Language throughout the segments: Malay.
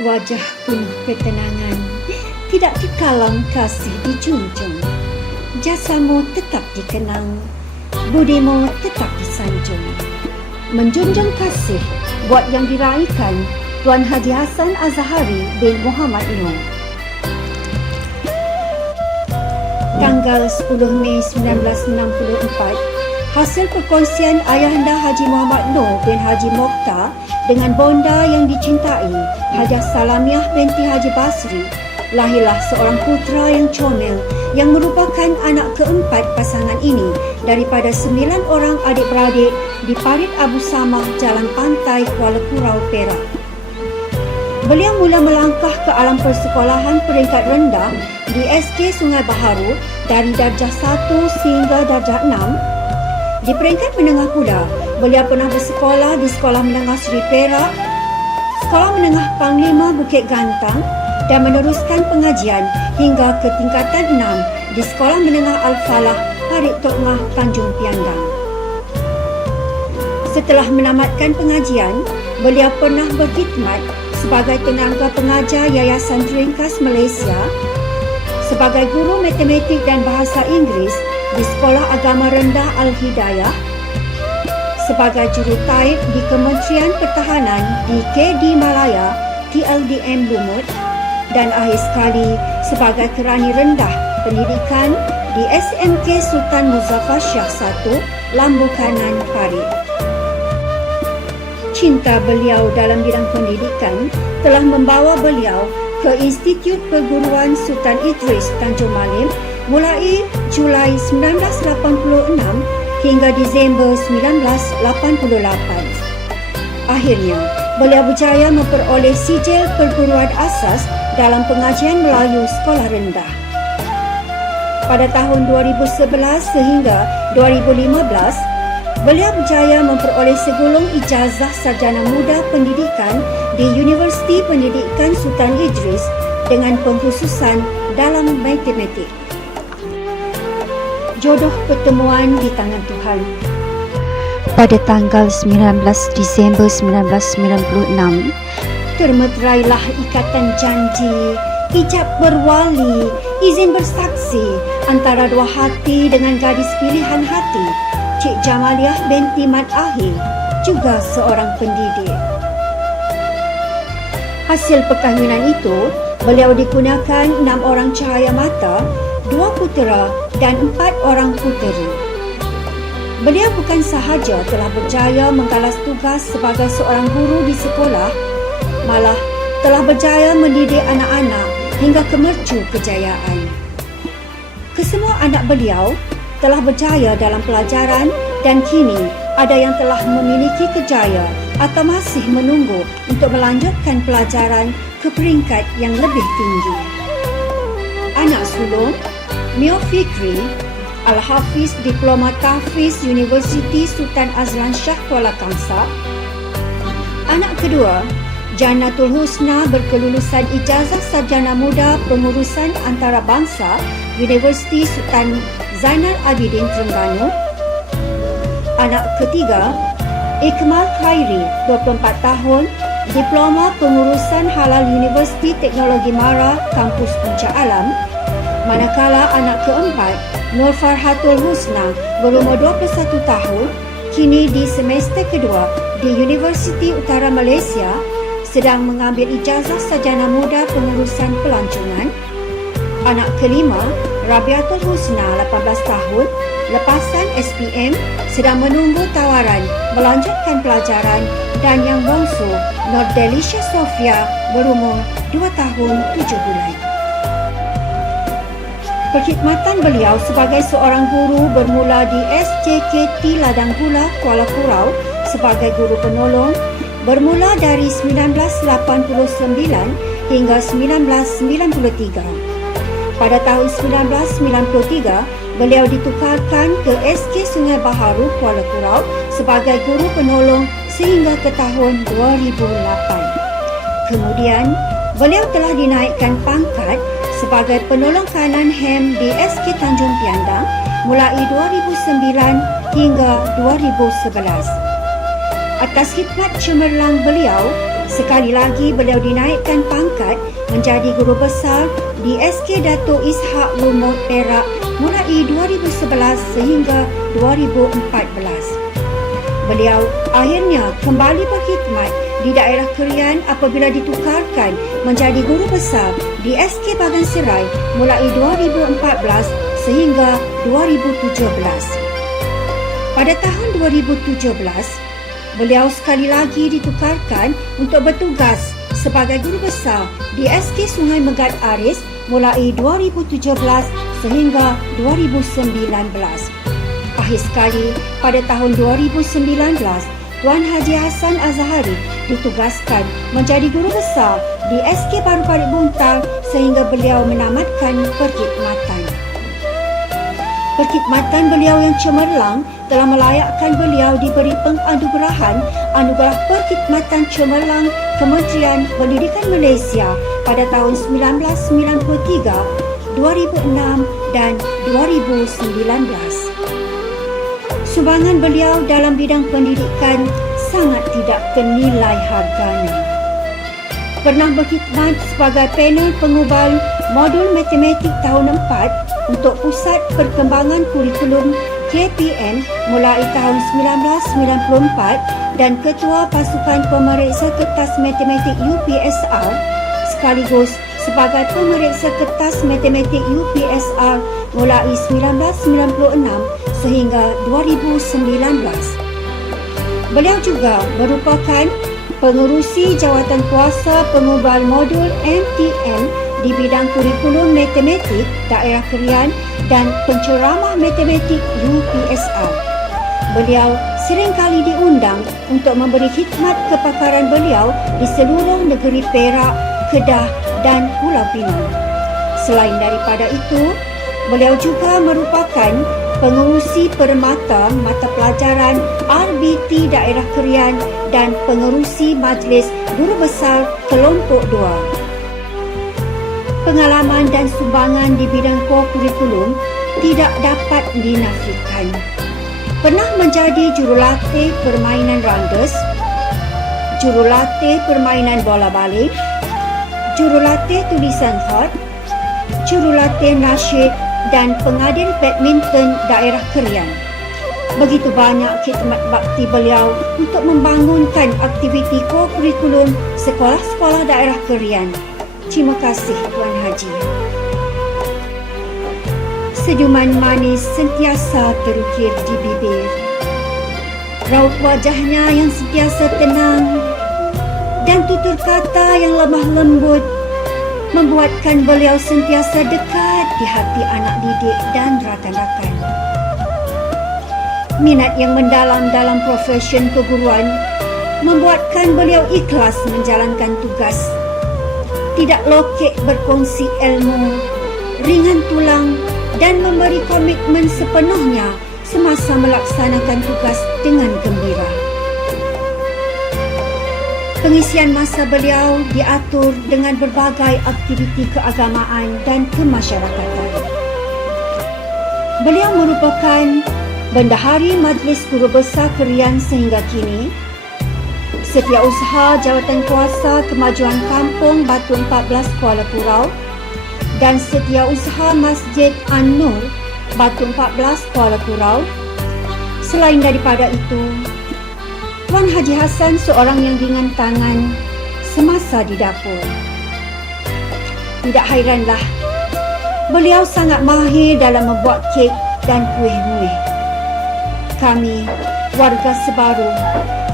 Wajah penuh ketenangan, tidak terkalang kasih dijunjung. Jasamu tetap dikenang, budimu tetap disanjung. Menjunjung kasih buat yang diraihkan Tuan Haji Hassan Azhari bin Muhammad Noor. Tanggal 10 Mei 1964, hasil perkongsian Ayahanda Haji Muhammad Noor bin Haji Mokhtar dengan bonda yang dicintai Hajah Salamiah binti Haji Basri, lahirlah seorang putera yang comel yang merupakan anak keempat pasangan ini daripada 9 orang adik-beradik di Parit Abu Samah, Jalan Pantai, Kuala Kurau, Perak. Beliau mula melangkah ke alam persekolahan peringkat rendah di SK Sungai Baharu dari darjah 1 sehingga darjah 6. Di peringkat menengah pula, beliau pernah bersekolah di Sekolah Menengah Seri Perak, Sekolah Menengah Panglima Bukit Gantang dan meneruskan pengajian hingga ke tingkatan 6 di Sekolah Menengah Al-Falah, Parit Tokngah, Tanjung Piandang. Setelah menamatkan pengajian, beliau pernah berkhidmat sebagai tenaga pengajar Yayasan Ringkas Malaysia, sebagai guru matematik dan bahasa Inggeris di Sekolah Agama Rendah Al-Hidayah, sebagai jurutaib di Kementerian Pertahanan di KD Malaya TLDM Lumut, dan akhir sekali sebagai kerani rendah pendidikan di SMK Sultan Muzaffar Shah I, Lambu Kanan, Parit. Cinta beliau dalam bidang pendidikan telah membawa beliau ke Institut Perguruan Sultan Idris Tanjung Malim mulai Julai 1986 hingga Disember 1988. Akhirnya, beliau berjaya memperoleh sijil perguruan asas dalam pengajian Melayu sekolah rendah. Pada tahun 2011 sehingga 2015, beliau berjaya memperoleh segulung ijazah sarjana muda pendidikan di Universiti Pendidikan Sultan Idris dengan pengkhususan dalam matematik. Jodoh pertemuan di tangan Tuhan. Pada tanggal 19 Disember 1996, termeterailah ikatan janji, ijab berwali, izin bersaksi antara dua hati dengan gadis pilihan hati, Cik Jamaliah binti Mat Ahir, juga seorang pendidik. Hasil perkahwinan itu, beliau dikurniakan 6 orang cahaya mata, 2 putera dan 4 orang puteri. Beliau bukan sahaja telah berjaya menggalas tugas sebagai seorang guru di sekolah, malah telah berjaya mendidik anak-anak hingga ke mercu kejayaan. Kesemua anak beliau telah berjaya dalam pelajaran dan kini ada yang telah memiliki kejaya atau masih menunggu untuk melanjutkan pelajaran ke peringkat yang lebih tinggi. Anak sulung, Mio Fikri, Al-Hafiz Diploma Tahfiz Universiti Sultan Azlan Shah Kuala Kangsar. Anak kedua, Jannatul Husna berkelulusan ijazah sarjana muda pengurusan antarabangsa Universiti Sultan Zainal Abidin Terengganu. Anak ketiga, Ikmal Khairi, 24 tahun, Diploma Pengurusan Halal Universiti Teknologi Mara, Kampus Puncak Alam. Manakala anak keempat, Nur Farhatul Husna, berumur 21 tahun, kini di semester kedua di Universiti Utara Malaysia, sedang mengambil ijazah sarjana muda pengurusan pelancongan. Anak kelima, Rabiatul Husna, 18 tahun, lepasan SPM, sedang menunggu tawaran melanjutkan pelajaran, dan yang bongsu, Nur Delisha Sofia, berumur 2 tahun 7 bulan. Perkhidmatan beliau sebagai seorang guru bermula di SJKT Ladang Gula, Kuala Kurau sebagai guru penolong, bermula dari 1989 hingga 1993. Pada tahun 1993, beliau ditukarkan ke SK Sungai Baharu, Kuala Kurau sebagai guru penolong sehingga ke tahun 2008. Kemudian, beliau telah dinaikkan pangkat sebagai penolong kanan HEM di SK Tanjung Piandang mulai 2009 hingga 2011. Atas khidmat cemerlang beliau Sekali lagi beliau dinaikkan pangkat menjadi guru besar di SK Dato' Ishak Lumut Perak mulai 2011 sehingga 2014. Beliau akhirnya kembali berkhidmat di daerah Krian apabila ditukarkan menjadi guru besar di SK Bagan Serai mulai 2014 sehingga 2017. Pada tahun 2017, beliau sekali lagi ditukarkan untuk bertugas sebagai guru besar di SK Sungai Megat Aris mulai 2017 sehingga 2019. Akhir sekali, pada tahun 2019, Tuan Haji Hassan Azhari ditugaskan menjadi guru besar di SK Baru Parit Buntang sehingga beliau menamatkan perkhidmatan. Perkhidmatan beliau yang cemerlang telah melayakkan beliau diberi penganugerahan Anugerah Perkhidmatan Cemerlang Kementerian Pendidikan Malaysia pada tahun 1993, 2006 dan 2019. Sumbangan beliau dalam bidang pendidikan sangat tidak ternilai harganya. Pernah berkhidmat sebagai panel pengubal modul matematik tahun 4 untuk Pusat Perkembangan Kurikulum KPM mulai tahun 1994 dan Ketua Pasukan Pemeriksa Kertas Matematik UPSR sekaligus sebagai pemeriksa kertas matematik UPSR mulai 1996 sehingga 2019. Beliau juga merupakan pengerusi jawatan kuasa pengubal modul MTM di bidang kurikulum matematik daerah Krian dan penceramah matematik UPSR. Beliau seringkali diundang untuk memberi khidmat kepakaran beliau di seluruh negeri Perak, Kedah dan Pulau Pinang. Selain daripada itu, beliau juga merupakan pengerusi permata mata pelajaran RBT Daerah Krian dan pengerusi Majlis Guru Besar Kelompok 2. Pengalaman dan sumbangan di bidang kurikulum tidak dapat dinafikan. Pernah menjadi jurulatih permainan randes, jurulatih permainan bola balik, jurulatih tulisan khat, jurulatih nasyid dan pengadil badminton daerah Krian. Begitu banyak khidmat bakti beliau untuk membangunkan aktiviti kurikulum sekolah-sekolah daerah Krian. Terima kasih Tuan Haji. Senyuman manis sentiasa terukir di bibir. Raut wajahnya yang sentiasa tenang dan tutur kata yang lemah lembut membuatkan beliau sentiasa dekat di hati anak didik dan rakan-rakan. Minat yang mendalam dalam profesion keguruan membuatkan beliau ikhlas menjalankan tugas. Tidak lokek berkongsi ilmu, ringan tulang dan memberi komitmen sepenuhnya semasa melaksanakan tugas dengan gembira. Pengisian masa beliau diatur dengan berbagai aktiviti keagamaan dan kemasyarakatan. Beliau merupakan Bendahari Majlis Guru Besar Krian sehingga kini, Setiausaha Jawatan Kuasa Kemajuan Kampung Batu 14 Kuala Kurau dan Setiausaha Masjid An-Nur Batu 14 Kuala Kurau. Selain daripada itu, Tuan Haji Hassan seorang yang ringan tangan semasa di dapur. Tidak hairanlah, beliau sangat mahir dalam membuat kek dan kuih-muih. Kami, warga sebaru,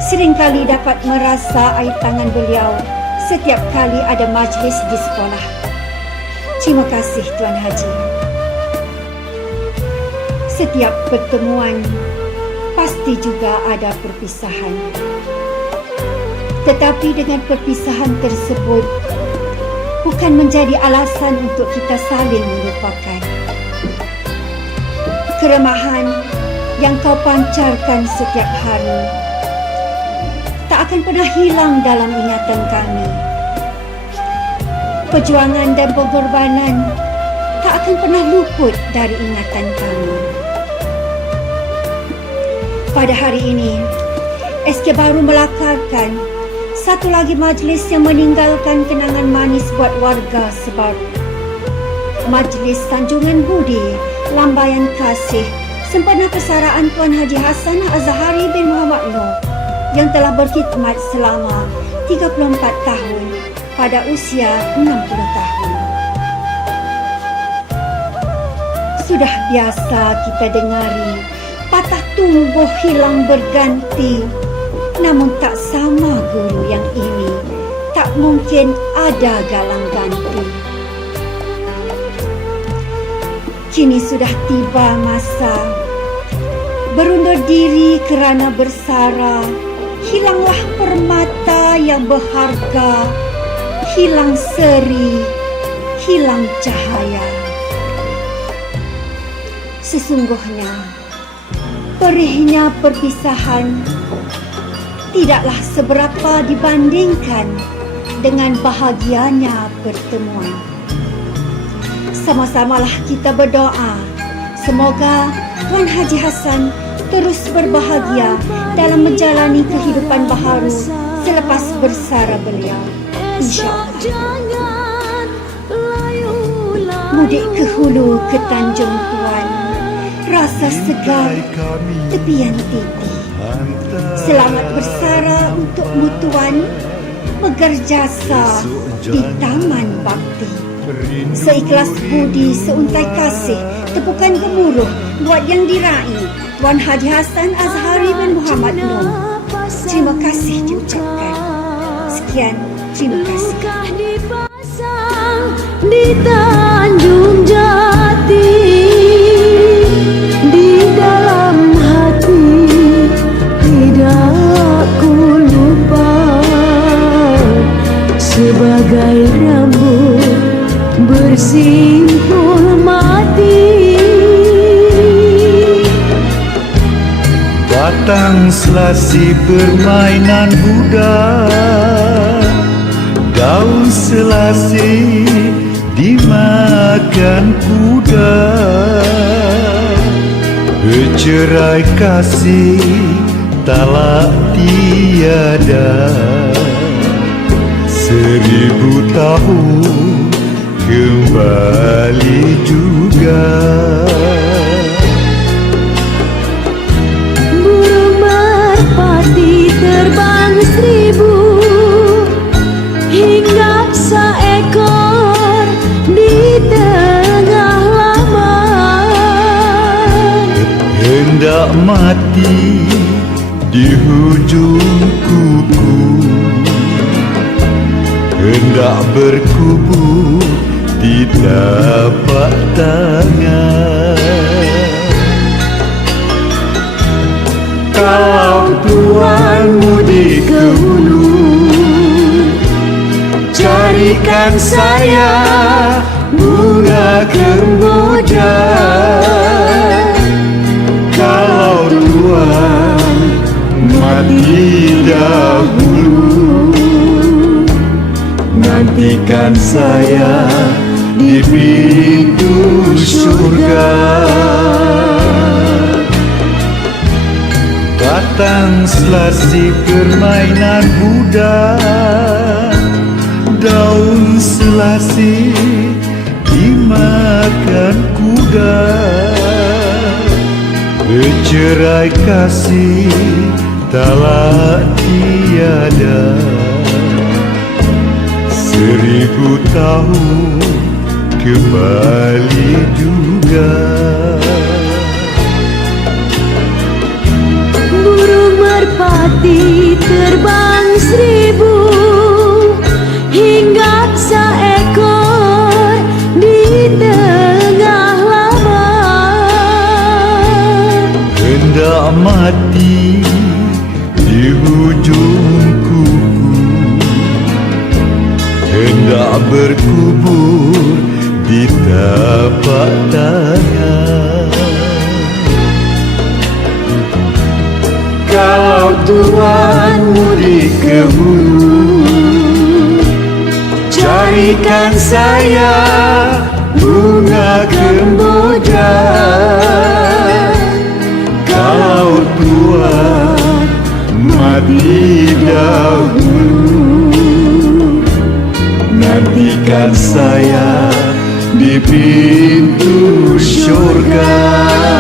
seringkali dapat merasa air tangan beliau setiap kali ada majlis di sekolah. Terima kasih Tuan Haji. Setiap pertemuan pasti juga ada perpisahan. Tetapi dengan perpisahan tersebut bukan menjadi alasan untuk kita saling melupakan. Keremahan yang kau pancarkan setiap hari tak akan pernah hilang dalam ingatan kami. Perjuangan dan pengorbanan tak akan pernah luput dari ingatan kami. Pada hari ini, SK Baru melakarkan Satu lagi majlis yang meninggalkan kenangan manis buat warga sebaru. Majlis Sanjungan Budi, Lambaian Kasih sempena kesaraan Tuan Haji Hassan Azhari bin Muhammad Noor yang telah berkhidmat selama 34 tahun pada usia 60 tahun. Sudah biasa kita dengari patah tumbuh hilang berganti. Namun tak sama guru yang ini, tak mungkin ada galang ganti. Kini sudah tiba masa berundur diri kerana bersara. Hilanglah permata yang berharga, hilang seri, hilang cahaya. Sesungguhnya perihnya perpisahan tidaklah seberapa dibandingkan dengan bahagianya pertemuan. Sama-samalah kita berdoa, semoga Tuan Haji Hassan terus berbahagia dalam menjalani kehidupan baharu selepas bersara beliau. InsyaAllah. Mudik ke hulu ke Tanjung Tuan, rasa segar tepian titi. Selamat bersara untukmu Tuan, berjasa di Taman Bakti. Seikhlas budi, seuntai kasih, tepukan gemuruh buat yang diraih Tuan Haji Hassan Azhari bin Muhammad Noor. Terima kasih diucapkan. Sekian, terima kasih. Di Tanjung Jati, di dalam hati, tidak ku lupa. Sebagai rambut bersimpul mati, batang selasi permainan Buddha, daun selasi dimakan kuda. Bercerai kasih talak tiada, 1000 tahun kembali juga. Burung merpati terbang 1000, hinggap seekor di tengah laman. Hendak mati di hujung kuku, hendak berkubur di tapak tangan. Kalau Tuan mudik ke hulu, carikan saya bunga kemboja. Kalau Tuan mati dahulu, nantikan saya di pintu surga. Batang selasi permainan Buddha, daun selasi dimakan kuda. Bercerai kasih talak tiada, 1000 tahun kembali juga. Burung merpati terbang 1000, hinggap seekor di tengah laman. Hendak mati di hujung kuku, hendak berkubur di tapak tangan. Kalau Tuan mudik ke hulu, carikan saya bunga kemboja. Kalau Tuan mati dahulu, nantikan saya di pintu surga.